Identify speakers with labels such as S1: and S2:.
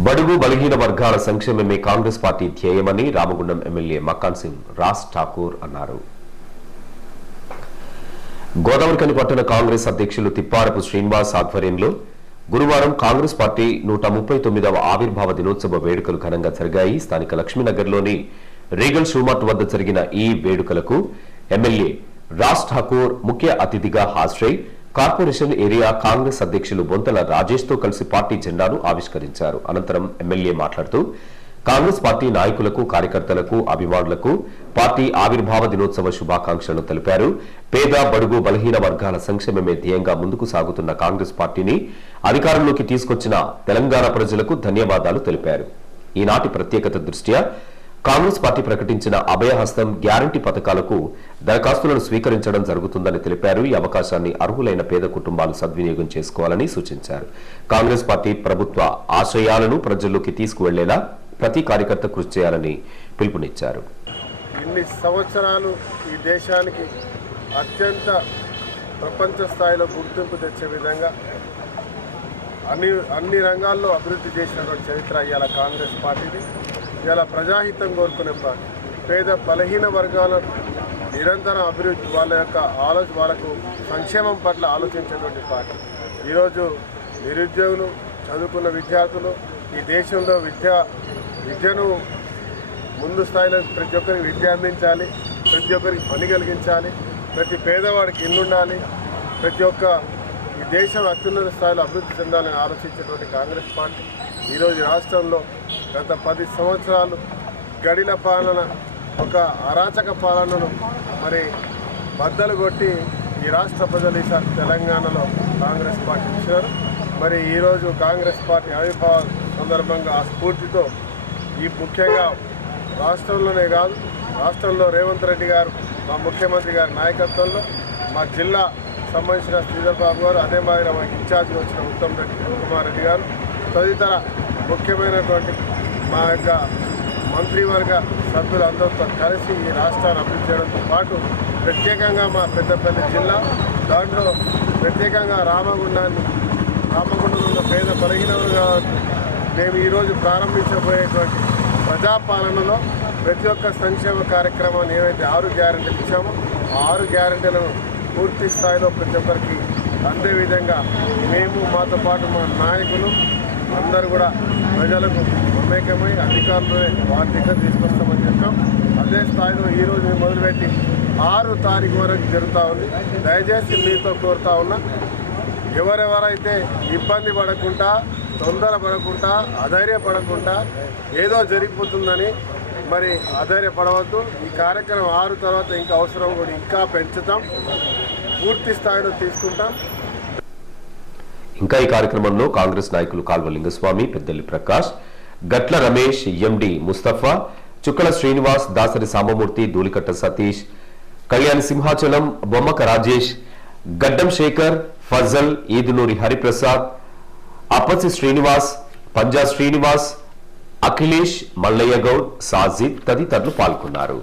S1: బడుగు బలహీన వర్గాల సంక్షేమమే కాంగ్రెస్ పార్టీ ధ్యేయమని రామగుండం ఎమ్మెల్యే మక్కాన్ సింగ్ రాజ్ ఠాకూర్ అన్నారు. గోదావరికని పట్టణ కాంగ్రెస్ అధ్యక్షులు తిప్పారపు శ్రీనివాస్ ఆధ్వర్యంలో గురువారం కాంగ్రెస్ పార్టీ నూట ముప్పై తొమ్మిదవ ఆవిర్భావ దినోత్సవ వేడుకలు ఘనంగా జరిగాయి. స్థానిక లక్ష్మీనగర్లోని రీగల్ షూమార్ట్ వద్ద జరిగిన ఈ వేడుకలకు ఎమ్మెల్యే రాజ్ ఠాకూర్ ముఖ్య అతిథిగా హాజరై కార్పొరేషన్ ఏరియా కాంగ్రెస్ అధ్యక్షులు బొంతల రాజేష్తో కలిసి పార్టీ జెండాను ఆవిష్కరించారు. అనంతరం ఎమ్మెల్యే మాట్లాడుతూ కాంగ్రెస్ పార్టీ నాయకులకు కార్యకర్తలకు అభిమానులకు పార్టీ ఆవిర్భావ దినోత్సవ శుభాకాంక్షలను తెలిపారు. పేద బడుగు బలహీన వర్గాల సంక్షేమమే ధ్యేయంగా ముందుకు సాగుతున్న కాంగ్రెస్ పార్టీని అధికారంలోకి తీసుకొచ్చిన తెలంగాణ ప్రజలకు ధన్యవాదాలు తెలిపారు. ఈనాటి ప్రత్యేకత దృష్ట్యా కాంగ్రెస్ పార్టీ ప్రకటించిన అభయహస్తం గ్యారంటీ పథకాలకు దరఖాస్తులను స్వీకరించడం జరుగుతుందని తెలిపారు. ఈ అవకాశాన్ని అర్హులైన పేద కుటుంబాలు సద్వినియోగం చేసుకోవాలని సూచించారు. కాంగ్రెస్ పార్టీ ప్రభుత్వ ఆశయాలను ప్రజల్లోకి తీసుకువెళ్ళేలా ప్రతి కార్యకర్త కృషి చేయాలని పిలుపునిచ్చారు.
S2: ఇన్ని సంవత్సరాలు ఈ దేశానికి అత్యంత ప్రపంచ స్థాయిలో గుర్తింపు తెచ్చే విధంగా అన్ని అన్ని రంగాల్లో అభివృద్ధి చేసినటువంటి చరిత్ర ఇవాళ కాంగ్రెస్ పార్టీది. ఇలా ప్రజాహితం కోరుకునే పార్టీ పేద బలహీన వర్గాల నిరంతరం అభివృద్ధి వాళ్ళ యొక్క ఆలోచన వాళ్ళకు సంక్షేమం పట్ల ఆలోచించేటువంటి పార్టీ. ఈరోజు నిరుద్యోగులు చదువుకున్న విద్యార్థులు ఈ దేశంలో విద్య విద్యను ముందు స్థాయిలో ప్రతి ఒక్కరికి విద్య అందించాలి ప్రతి ఒక్కరికి పని కలిగించాలి ప్రతి పేదవాడికి ఇల్లుండాలి ప్రతి ఒక్క ఈ దేశం అత్యున్నత స్థాయిలో అభివృద్ధి చెందాలని ఆలోచించేటువంటి కాంగ్రెస్ పార్టీ ఈరోజు రాష్ట్రంలో గత పది సంవత్సరాలు గడిల పాలన ఒక అరాచక పాలనను మరి బద్దలు కొట్టి ఈ రాష్ట్ర ప్రజలు ఈసారి తెలంగాణలో కాంగ్రెస్ పార్టీ ఇచ్చారు మరి ఈరోజు కాంగ్రెస్ పార్టీ ఆవిర్భావ సందర్భంగా ఆ స్ఫూర్తితో ఈ ముఖ్యంగా రాష్ట్రంలోనే కాదు రాష్ట్రంలో రేవంత్ రెడ్డి గారు మా ముఖ్యమంత్రి గారి నాయకత్వంలో మా జిల్లా సంబంధించిన శ్రీధర్ బాబు గారు అదే మాదిరి మా ఇన్ఛార్జ్గా వచ్చిన ఉత్తమ్ రెడ్డి కుమార్ రెడ్డి గారు తదితర ముఖ్యమైనటువంటి మా యొక్క మంత్రివర్గ సభ్యులందరితో కలిసి ఈ రాష్ట్రాన్ని అభివృద్ధి చేయడంతో పాటు ప్రత్యేకంగా మా పెద్దపల్లి జిల్లా దాంట్లో ప్రత్యేకంగా రామగుండాన్ని రామగుండంలో ఉన్న పేద బలహీనలుగా మేము ఈరోజు ప్రారంభించబోయేటువంటి ప్రజాపాలనలో ప్రతి ఒక్క సంక్షేమ కార్యక్రమాన్ని ఏవైతే ఆరు గ్యారెంటీలు ఇచ్చామో ఆ ఆరు గ్యారెంటీలను పూర్తి స్థాయిలో ప్రతి ఒక్కరికి అందే విధంగా మేము మాతో పాటు మా నాయకులు అందరూ కూడా ప్రజలకు మమేకమై అధికారులనే వార్తీగా తీసుకొస్తామని చెప్పాం. అదే స్థాయిలో ఈరోజు మేము మొదలుపెట్టి ఆరు తారీఖు వరకు జరుగుతూ ఉంది. దయచేసి మీతో కోరుతా ఉన్నా ఎవరెవరైతే ఇబ్బంది పడకుండా తొందర పడకుండా అధైర్యపడకుండా ఏదో జరిగిపోతుందని మరి అధైర్యపడవద్దు. ఈ కార్యక్రమం ఆరు తర్వాత ఇంకా అవసరం కూడా ఇంకా పెంచుతాం. పూర్తి స్థాయిలో తీసుకుంటాం.
S1: ఇంకా ఈ కార్యక్రమంలో కాంగ్రెస్ నాయకులు కాల్వ లింగస్వామి పెద్దల్లి ప్రకాష్ గట్ల రమేష్ ఎండి ముస్తఫా చుక్కల శ్రీనివాస్ దాసరి సాంబమూర్తి ధూలికట్ట సతీష్ కళ్యాణ్ సింహాచలం బొమ్మక రాజేష్ గడ్డం శేఖర్ ఫజల్ ఈదునూరి హరిప్రసాద్ అప్పసి శ్రీనివాస్ పంజా శ్రీనివాస్ అఖిలేష్ మల్లయ్య గౌడ్ సాజిద్ తదితరులు పాల్గొన్నారు.